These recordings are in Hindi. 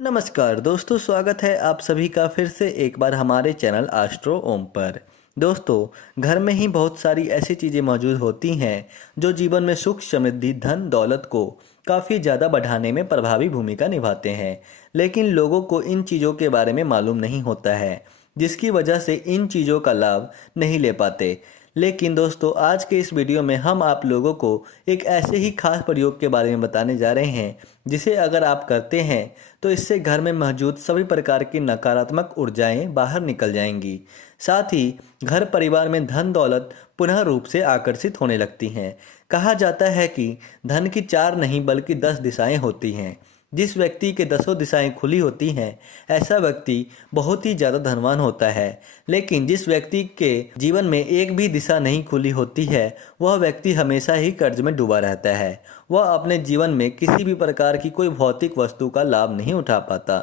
नमस्कार दोस्तों, स्वागत है आप सभी का फिर से एक बार हमारे चैनल एस्ट्रो ओम पर। दोस्तों, घर में ही बहुत सारी ऐसी चीज़ें मौजूद होती हैं जो जीवन में सुख, समृद्धि, धन दौलत को काफ़ी ज़्यादा बढ़ाने में प्रभावी भूमिका निभाते हैं। लेकिन लोगों को इन चीज़ों के बारे में मालूम नहीं होता है, जिसकी वजह से इन चीज़ों का लाभ नहीं ले पाते। लेकिन दोस्तों, आज के इस वीडियो में हम आप लोगों को एक ऐसे ही खास प्रयोग के बारे में बताने जा रहे हैं जिसे अगर आप करते हैं तो इससे घर में मौजूद सभी प्रकार की नकारात्मक ऊर्जाएं बाहर निकल जाएंगी। साथ ही घर परिवार में धन दौलत पुनः रूप से आकर्षित होने लगती हैं। कहा जाता है कि धन की 4 नहीं बल्कि 10 दिशाएं होती हैं। जिस व्यक्ति के 10 दिशाएं खुली होती हैं, ऐसा व्यक्ति बहुत ही ज़्यादा धनवान होता है। लेकिन जिस व्यक्ति के जीवन में एक भी दिशा नहीं खुली होती है, वह व्यक्ति हमेशा ही कर्ज में डूबा रहता है। वह अपने जीवन में किसी भी प्रकार की कोई भौतिक वस्तु का लाभ नहीं उठा पाता।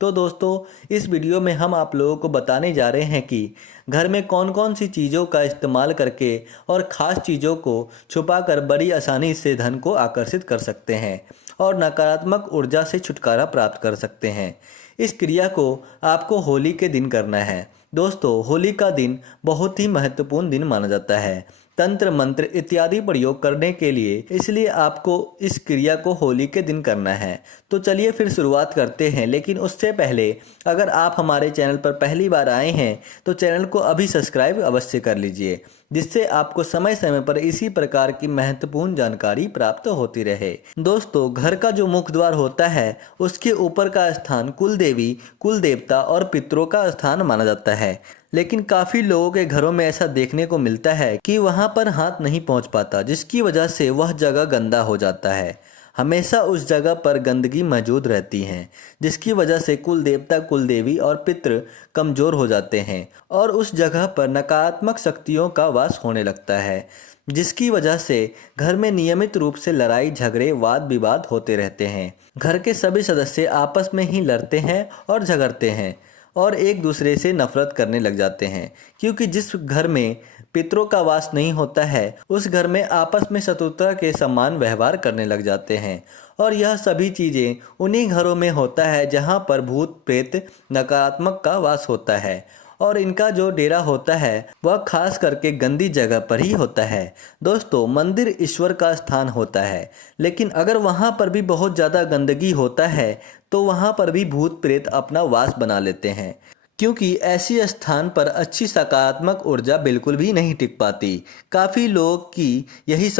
तो दोस्तों, इस वीडियो में हम आप लोगों को बताने जा रहे हैं कि घर में कौन कौन सी चीज़ों का इस्तेमाल करके और ख़ास चीज़ों को छुपाकर बड़ी आसानी से धन को आकर्षित कर सकते हैं और नकारात्मक ऊर्जा से छुटकारा प्राप्त कर सकते हैं। इस क्रिया को आपको होली के दिन करना है। दोस्तों, होली का दिन बहुत ही महत्वपूर्ण दिन माना जाता है तंत्र मंत्र इत्यादि प्रयोग करने के लिए, इसलिए आपको इस क्रिया को होली के दिन करना है। तो चलिए फिर शुरुआत करते हैं। लेकिन उससे पहले अगर आप हमारे चैनल पर पहली बार आए हैं तो चैनल को अभी सब्सक्राइब अवश्य कर लीजिए, जिससे आपको समय समय पर इसी प्रकार की महत्वपूर्ण जानकारी प्राप्त होती रहे। दोस्तों, घर का जो मुख्य द्वार होता है उसके ऊपर का स्थान कुल देवी, कुल देवता और पितरों का स्थान माना जाता है। लेकिन काफ़ी लोगों के घरों में ऐसा देखने को मिलता है कि वहां पर हाथ नहीं पहुंच पाता, जिसकी वजह से वह जगह गंदा हो जाता है। हमेशा उस जगह पर गंदगी मौजूद रहती है, जिसकी वजह से कुल देवता, कुल देवी और पितृ कमज़ोर हो जाते हैं और उस जगह पर नकारात्मक शक्तियों का वास होने लगता है, जिसकी वजह से घर में नियमित रूप से लड़ाई झगड़े, वाद विवाद होते रहते हैं। घर के सभी सदस्य आपस में ही लड़ते हैं और झगड़ते हैं और एक दूसरे से नफरत करने लग जाते हैं, क्योंकि जिस घर में पितरों का वास नहीं होता है उस घर में आपस में शत्रुता के समान व्यवहार करने लग जाते हैं। और यह सभी चीज़ें उन्हीं घरों में होता है जहां पर भूत प्रेत नकारात्मक का वास होता है और इनका जो डेरा होता है वह खास करके गंदी जगह पर ही होता है। दोस्तों, मंदिर ईश्वर का स्थान होता है, लेकिन अगर वहां पर भी बहुत ज़्यादा गंदगी होता है तो वहां पर भी भूत प्रेत अपना वास बना लेते हैं, क्योंकि ऐसी स्थान पर अच्छी सकारात्मक ऊर्जा बिल्कुल भी नहीं टिक पाती। काफ़ी लोगों की यही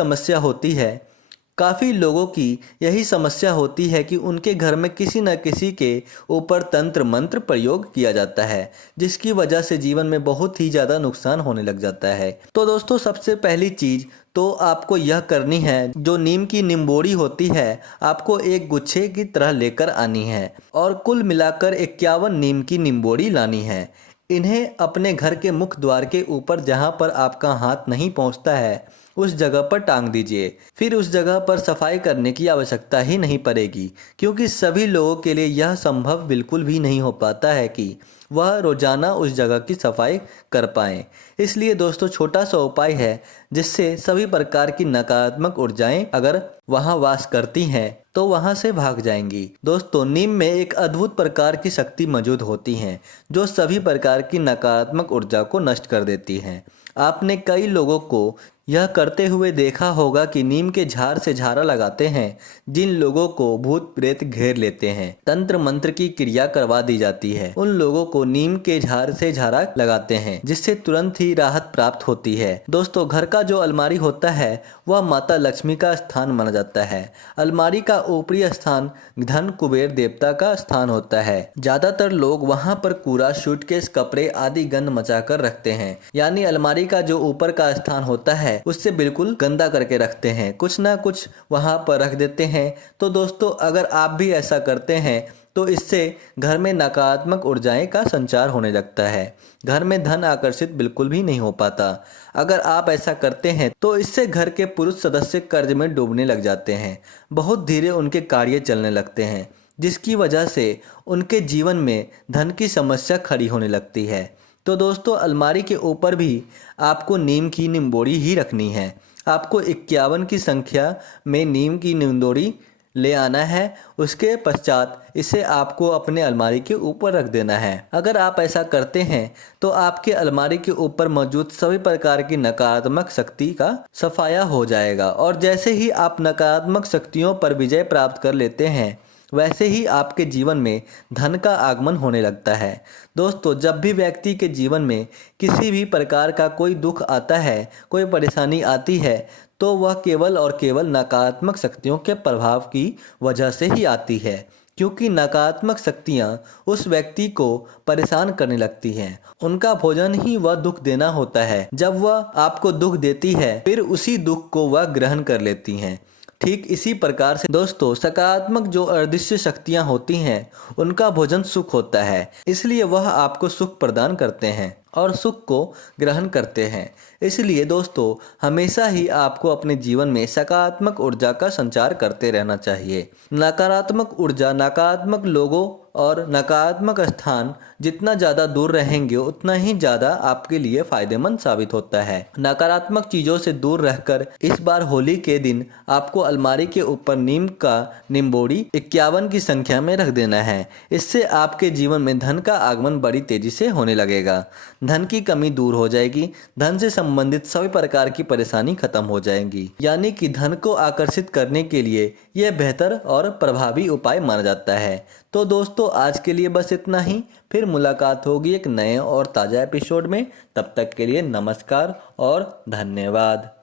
समस्या होती है कि उनके घर में किसी न किसी के ऊपर तंत्र मंत्र प्रयोग किया जाता है, जिसकी वजह से जीवन में बहुत ही ज़्यादा नुकसान होने लग जाता है। तो दोस्तों, सबसे पहली चीज़ तो आपको यह करनी है, जो नीम की निम्बोड़ी होती है आपको एक गुच्छे की तरह लेकर आनी है और कुल मिलाकर 51 नीम की निम्बोड़ी लानी है। इन्हें अपने घर के मुख्य द्वार के ऊपर, जहां पर आपका हाथ नहीं पहुंचता है, उस जगह पर टांग दीजिए। फिर उस जगह पर सफाई करने की आवश्यकता ही नहीं पड़ेगी, क्योंकि सभी लोगों के लिए यह संभव बिल्कुल भी नहीं हो पाता है कि वह रोजाना उस जगह की सफाई कर पाएं। इसलिए दोस्तों, छोटा सा उपाय है जिससे सभी प्रकार की नकारात्मक ऊर्जाएं अगर वहां वास करती हैं तो वहां से भाग जाएंगी। दोस्तों, नीम में एक अद्भुत प्रकार की शक्ति मौजूद होती है जो सभी प्रकार की नकारात्मक ऊर्जा को नष्ट कर देती है। आपने कई लोगों को यह करते हुए देखा होगा कि नीम के झाड़ से झाड़ा लगाते हैं। जिन लोगों को भूत प्रेत घेर लेते हैं, तंत्र मंत्र की क्रिया करवा दी जाती है, उन लोगों को नीम के झाड़ से झाड़ा लगाते हैं, जिससे तुरंत ही राहत प्राप्त होती है। दोस्तों, घर का जो अलमारी होता है वह माता लक्ष्मी का स्थान माना जाता है। अलमारी का ऊपरी स्थान धन कुबेर देवता का स्थान होता है। ज्यादातर लोग वहां पर कूड़ा, सूटकेस, कपड़े आदि गंद मचाकर रखते हैं, यानी अलमारी का जो ऊपर का स्थान होता है उससे बिल्कुल गंदा करके रखते हैं, कुछ ना कुछ वहां पर रख देते हैं। तो दोस्तों, अगर आप भी ऐसा करते हैं तो इससे घर में नकारात्मक ऊर्जाएं का संचार होने लगता है। घर में धन आकर्षित बिल्कुल भी नहीं हो पाता। अगर आप ऐसा करते हैं तो इससे घर के पुरुष सदस्य कर्ज में डूबने लग जाते हैं, बहुत धीरे उनके कार्य चलने लगते हैं, जिसकी वजह से उनके जीवन में धन की समस्या खड़ी होने लगती है। तो दोस्तों अलमारी के ऊपर भी आपको नीम की निम्बोड़ी ही रखनी है। आपको 51 की संख्या में नीम की निम्बोड़ी ले आना है। उसके पश्चात इसे आपको अपने अलमारी के ऊपर रख देना है। अगर आप ऐसा करते हैं तो आपके अलमारी के ऊपर मौजूद सभी प्रकार की नकारात्मक शक्ति का सफाया हो जाएगा और जैसे ही आप नकारात्मक शक्तियों पर विजय प्राप्त कर लेते हैं वैसे ही आपके जीवन में धन का आगमन होने लगता है। दोस्तों जब भी व्यक्ति के जीवन में किसी भी प्रकार का कोई दुख आता है, कोई परेशानी आती है, तो वह केवल और केवल नकारात्मक शक्तियों के प्रभाव की वजह से ही आती है, क्योंकि नकारात्मक शक्तियां उस व्यक्ति को परेशान करने लगती हैं। उनका भोजन ही वह दुख देना होता है। जब वह आपको दुख देती है फिर उसी दुख को वह ग्रहण कर लेती हैं। ठीक इसी प्रकार से दोस्तों सकारात्मक जो अदृश्य शक्तियां होती हैं उनका भोजन सुख होता है, इसलिए वह आपको सुख प्रदान करते हैं और सुख को ग्रहण करते हैं। इसलिए दोस्तों हमेशा ही आपको अपने जीवन में सकारात्मक ऊर्जा का संचार करते रहना चाहिए। नकारात्मक ऊर्जा, नकारात्मक लोगों और नकारात्मक स्थान जितना ज़्यादा दूर रहेंगे उतना ही ज़्यादा आपके लिए फायदेमंद साबित होता है। नकारात्मक चीज़ों से दूर रहकर इस बार होली के दिन आपको अलमारी के ऊपर नीम का निम्बोड़ी 51 की संख्या में रख देना है। इससे आपके जीवन में धन का आगमन बड़ी तेजी से होने लगेगा। धन की कमी दूर हो जाएगी। धन से संबंधित सभी प्रकार की परेशानी खत्म हो जाएंगी। यानी कि धन को आकर्षित करने के लिए यह बेहतर और प्रभावी उपाय माना जाता है। तो दोस्तों आज के लिए बस इतना ही। फिर मुलाकात होगी एक नए और ताज़ा एपिसोड में। तब तक के लिए नमस्कार और धन्यवाद।